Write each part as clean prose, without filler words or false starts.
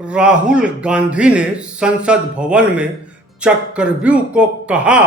राहुल गांधी ने संसद भवन में चक्रव्यूह को कहा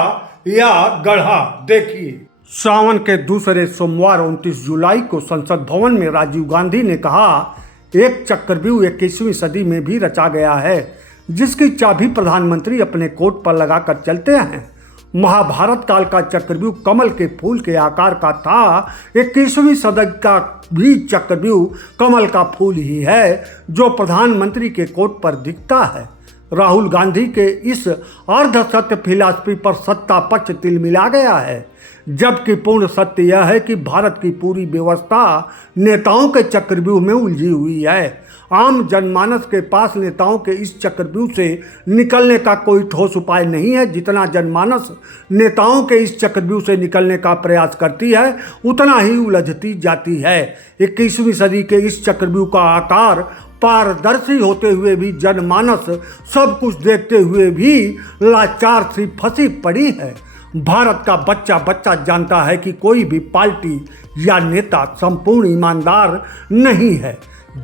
या गढ़ा। देखिए, सावन के दूसरे सोमवार 29 जुलाई को संसद भवन में राजीव गांधी ने कहा, एक चक्रव्यूह 21वीं सदी में भी रचा गया है जिसकी चाबी प्रधानमंत्री अपने कोट पर लगाकर चलते हैं। महाभारत काल का चक्रव्यूह कमल के फूल के आकार का था। 21वीं सदी का भी चक्रव्यूह कमल का फूल ही है जो प्रधानमंत्री के कोट पर दिखता है। राहुल गांधी के इस अर्ध सत्य फिलॉसफी पर सत्ता पक्ष तिलमिला गया है, जबकि पूर्ण सत्य यह है कि भारत की पूरी व्यवस्था नेताओं के चक्रव्यूह में उलझी हुई है। आम जनमानस के पास नेताओं के इस चक्रव्यूह से निकलने का कोई ठोस उपाय नहीं है। जितना जनमानस नेताओं के इस चक्रव्यूह से निकलने का प्रयास करती है, उतना ही उलझती जाती है। 21वीं सदी के इस चक्रव्यूह का आकार पारदर्शी होते हुए भी जनमानस सब कुछ देखते हुए भी लाचार सी फंसी पड़ी है। भारत का बच्चा बच्चा जानता है कि कोई भी पार्टी या नेता संपूर्ण ईमानदार नहीं है।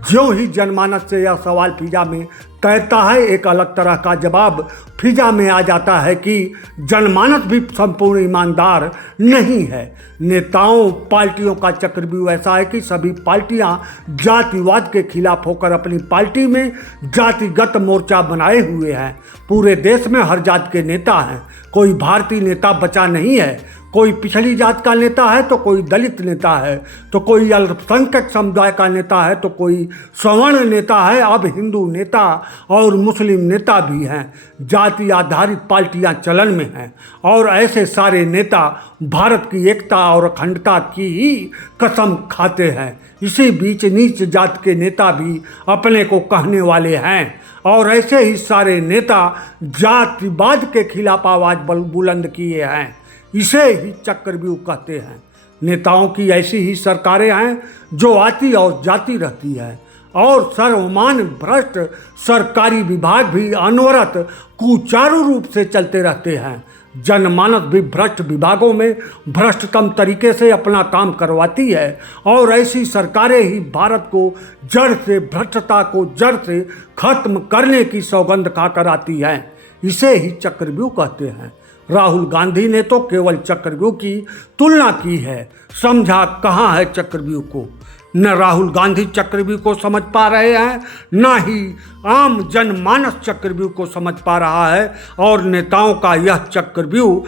ज्यों ही जनमानस से यह सवाल फिजा में कहता है, एक अलग तरह का जवाब फिजा में आ जाता है कि जनमानस भी संपूर्ण ईमानदार नहीं है। नेताओं पार्टियों का चक्रव्यूह ऐसा है कि सभी पार्टियां जातिवाद के खिलाफ होकर अपनी पार्टी में जातिगत मोर्चा बनाए हुए हैं। पूरे देश में हर जात के नेता हैं, कोई भारतीय नेता बचा नहीं है। कोई पिछड़ी जात का नेता है तो कोई दलित नेता है, तो कोई अल्पसंख्यक समुदाय का नेता है, तो कोई सवर्ण नेता है। अब हिंदू नेता और मुस्लिम नेता भी हैं। जाति आधारित पार्टियां चलन में हैं और ऐसे सारे नेता भारत की एकता और अखंडता की ही कसम खाते हैं। इसी बीच नीच जात के नेता भी अपने को कहने वाले हैं और ऐसे ही सारे नेता जातिवाद के खिलाफ आवाज़ बुलंद किए हैं। इसे ही चक्रव्यूह कहते हैं। नेताओं की ऐसी ही सरकारें हैं जो आती और जाती रहती है और सर्वमान भ्रष्ट सरकारी विभाग भी अनवरत कुचारू रूप से चलते रहते हैं। जनमानस भी भ्रष्ट विभागों में भ्रष्टतम तरीके से अपना काम करवाती है और ऐसी सरकारें ही भारत को जड़ से भ्रष्टता को जड़ से खत्म करने की सौगंध खाकर आती हैं। इसे ही चक्रव्यूह कहते हैं। राहुल गांधी ने तो केवल चक्रव्यूह की तुलना की है, समझा कहाँ है चक्रव्यूह को। न राहुल गांधी चक्रव्यूह को समझ पा रहे हैं, न ही आम जनमानस चक्रव्यूह को समझ पा रहा है और नेताओं का यह चक्रव्यूह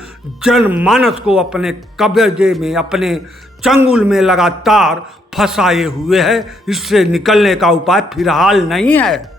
जनमानस को अपने कब्जे में, अपने चंगुल में लगातार फंसाए हुए है। इससे निकलने का उपाय फिलहाल नहीं है।